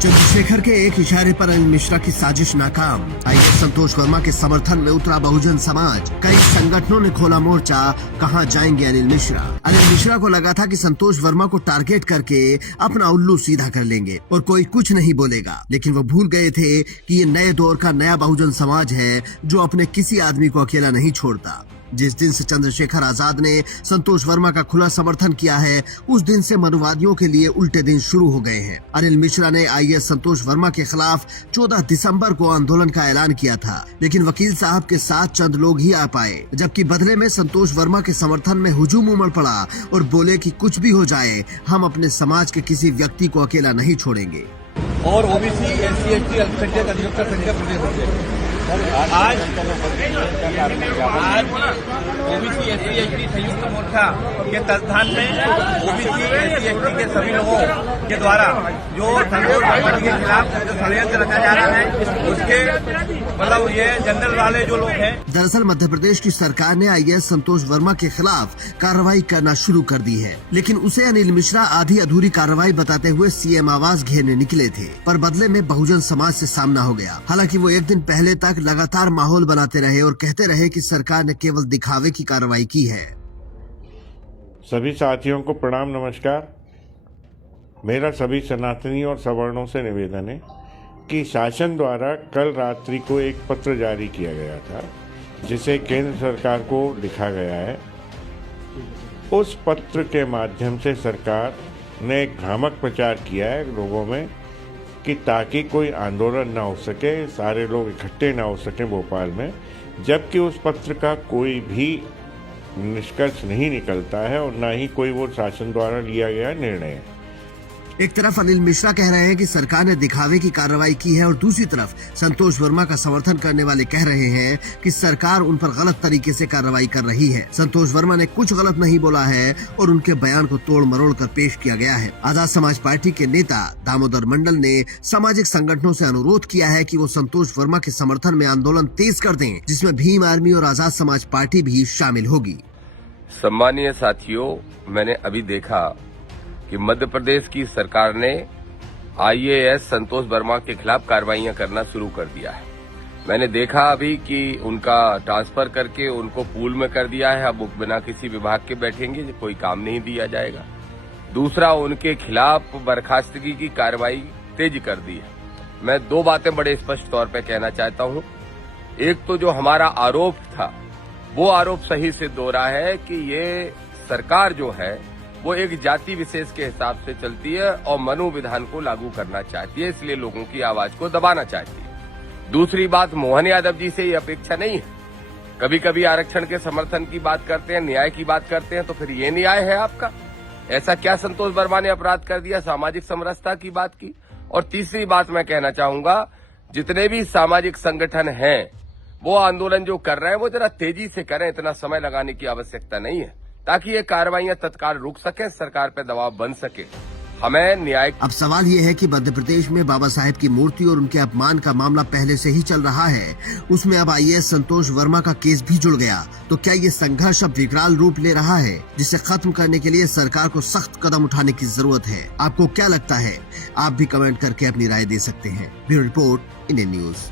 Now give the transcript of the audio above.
चंद्रशेखर के एक इशारे पर अनिल मिश्रा की साजिश नाकाम। आईएएस संतोष वर्मा के समर्थन में उतरा बहुजन समाज। कई संगठनों ने खोला मोर्चा, कहां जाएंगे अनिल मिश्रा। अनिल मिश्रा को लगा था कि संतोष वर्मा को टारगेट करके अपना उल्लू सीधा कर लेंगे और कोई कुछ नहीं बोलेगा, लेकिन वो भूल गए थे कि ये नए दौर का नया बहुजन समाज है जो अपने किसी आदमी को अकेला नहीं छोड़ता। जिस दिन से चंद्रशेखर आजाद ने संतोष वर्मा का खुला समर्थन किया है, उस दिन से मनुवादियों के लिए उल्टे दिन शुरू हो गए हैं। अनिल मिश्रा ने आईएएस संतोष वर्मा के खिलाफ 14 दिसंबर को आंदोलन का ऐलान किया था, लेकिन वकील साहब के साथ चंद लोग ही आ पाए, जबकि बदले में संतोष वर्मा के समर्थन में हुजूम उमड़ पड़ा और बोले कि कुछ भी हो जाए, हम अपने समाज के किसी व्यक्ति को अकेला नहीं छोड़ेंगे। और ओबीसी एससी एसटी अल्पसंख्यक अधिवक्ता संघ के प्रदेश आज ओबीसी एससी एसटी संयुक्त मोर्चा के तत्वाधान में ओबीसी एससी एसटी के सभी लोगों के द्वारा जो संतोष वर्मा के खिलाफ जो षड्यंत्र रचा जा रहा है, उसके मतलब ये जनरल वाले जो लोग हैं। दरअसल मध्य प्रदेश की सरकार ने आईएएस संतोष वर्मा के खिलाफ कार्रवाई करना शुरू कर दी है, लेकिन उसे अनिल मिश्रा आधी अधूरी कार्रवाई बताते हुए सीएम आवास घेरने निकले थे, पर बदले में बहुजन समाज से सामना हो गया। हालांकि वो एक दिन पहले तक लगातार माहौल बनाते रहे और कहते रहे कि सरकार ने केवल दिखावे की कार्रवाई की है। सभी साथियों को प्रणाम, नमस्कार। मेरा सभी सनातनी और सवर्णों से निवेदन है कि शासन द्वारा कल रात्रि को एक पत्र जारी किया गया था, जिसे केंद्र सरकार को लिखा गया है। उस पत्र के माध्यम से सरकार ने एक भ्रामक प्रचार किया है लोगों में कि ताकि कोई आंदोलन ना हो सके, सारे लोग इकट्ठे ना हो सके भोपाल में, जबकि उस पत्र का कोई भी निष्कर्ष नहीं निकलता है और ना ही कोई वो शासन द्वारा लिया गया निर्णय है। एक तरफ अनिल मिश्रा कह रहे हैं कि सरकार ने दिखावे की कार्रवाई की है और दूसरी तरफ संतोष वर्मा का समर्थन करने वाले कह रहे हैं कि सरकार उन पर गलत तरीके से कार्रवाई कर रही है। संतोष वर्मा ने कुछ गलत नहीं बोला है और उनके बयान को तोड़ मरोड़ कर पेश किया गया है। आजाद समाज पार्टी के नेता दामोदर मंडल ने सामाजिक संगठनों से अनुरोध किया है कि वो संतोष वर्मा के समर्थन में आंदोलन तेज कर दें, जिसमें भीम आर्मी और आजाद समाज पार्टी भी शामिल होगी। सम्मानीय साथियों, मैंने अभी देखा कि मध्य प्रदेश की सरकार ने आईएएस संतोष वर्मा के खिलाफ कार्रवाइयां करना शुरू कर दिया है। मैंने देखा अभी कि उनका ट्रांसफर करके उनको पूल में कर दिया है। अब वो बिना किसी विभाग के बैठेंगे, कोई काम नहीं दिया जाएगा। दूसरा, उनके खिलाफ बर्खास्तगी की कार्रवाई तेज कर दी है। मैं दो बातें बड़े स्पष्ट तौर पर कहना चाहता हूं। एक तो जो हमारा आरोप था, वो आरोप सही सिद्ध हो रहा है कि ये सरकार जो है वो एक जाति विशेष के हिसाब से चलती है और मनु विधान को लागू करना चाहती है, इसलिए लोगों की आवाज को दबाना चाहती है। दूसरी बात, मोहन यादव जी से ये अपेक्षा नहीं है। कभी कभी आरक्षण के समर्थन की बात करते हैं, न्याय की बात करते हैं, तो फिर ये न्याय है आपका? ऐसा क्या संतोष वर्मा ने अपराध कर दिया? सामाजिक समरसता की बात की। और तीसरी बात मैं कहना चाहूंगा, जितने भी सामाजिक संगठन हैं वो आंदोलन जो कर रहे हैं वो जरा तेजी से करें, इतना समय लगाने की आवश्यकता नहीं है, ताकि ये कार्रवाइयां तत्काल रुक सके, सरकार पर दबाव बन सके। हमें न्याय। अब सवाल ये है कि मध्य प्रदेश में बाबा साहेब की मूर्ति और उनके अपमान का मामला पहले से ही चल रहा है, उसमें अब आईएएस संतोष वर्मा का केस भी जुड़ गया, तो क्या ये संघर्ष अब विकराल रूप ले रहा है, जिसे खत्म करने के लिए सरकार को सख्त कदम उठाने की जरूरत है? आपको क्या लगता है? आप भी कमेंट करके अपनी राय दे सकते हैं। Bureau report, Indian news.